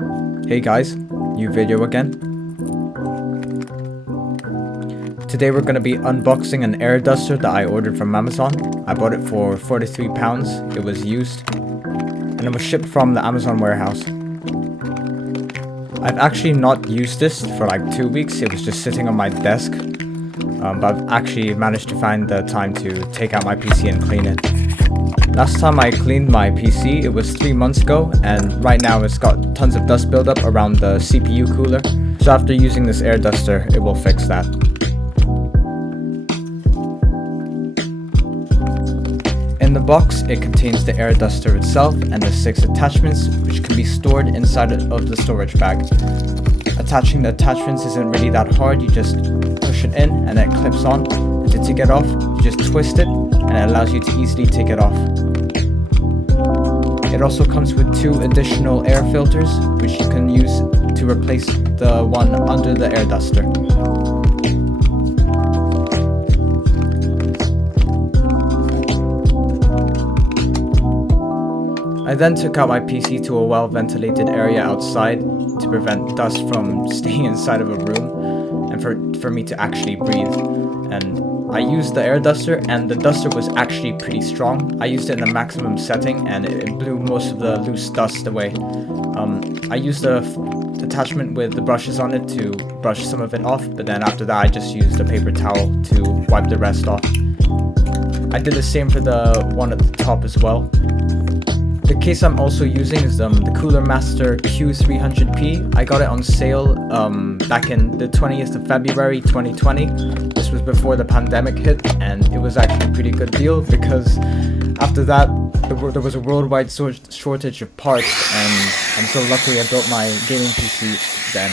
Hey guys, new video again. Today we're going to be unboxing an air duster that I ordered from Amazon. I bought it for £43, it was used, and it was shipped from the Amazon warehouse. I've actually not used this for like 2 weeks, it was just sitting on my desk, but I've actually managed to find the time to take out my PC and clean it. Last time I cleaned my PC, it was 3 months ago, and right now it's got tons of dust buildup around the CPU cooler. So after using this air duster, it will fix that. In the box, it contains the air duster itself and the 6 attachments, which can be stored inside of the storage bag. Attaching the attachments isn't really that hard, you just push it in and it clips on. And to take it off, you just twist it and it allows you to easily take it off. It also comes with 2 additional air filters, which you can use to replace the one under the air duster. I then took out my PC to a well-ventilated area outside to prevent dust from staying inside of a room and for me to actually breathe. And I used the air duster, and the duster was actually pretty strong. I used it in a maximum setting and it blew most of the loose dust away. I used the attachment with the brushes on it to brush some of it off, but then after that I just used a paper towel to wipe the rest off. I did the same for the one at the top as well. The case I'm also using is the Cooler Master Q300P. I got it on sale back in the 20th of February 2020. This was before the pandemic hit, and it was actually a pretty good deal because after that there was a worldwide shortage of parts, and I'm so lucky I built my gaming PC then.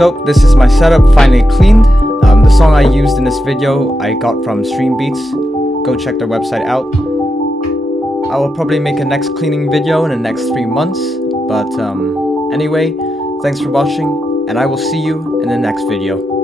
So this is my setup finally cleaned. The song I used in this video I got from Stream Beats. Go check their website out. I will probably make a next cleaning video in the next 3 months. But anyway, thanks for watching, and I will see you in the next video.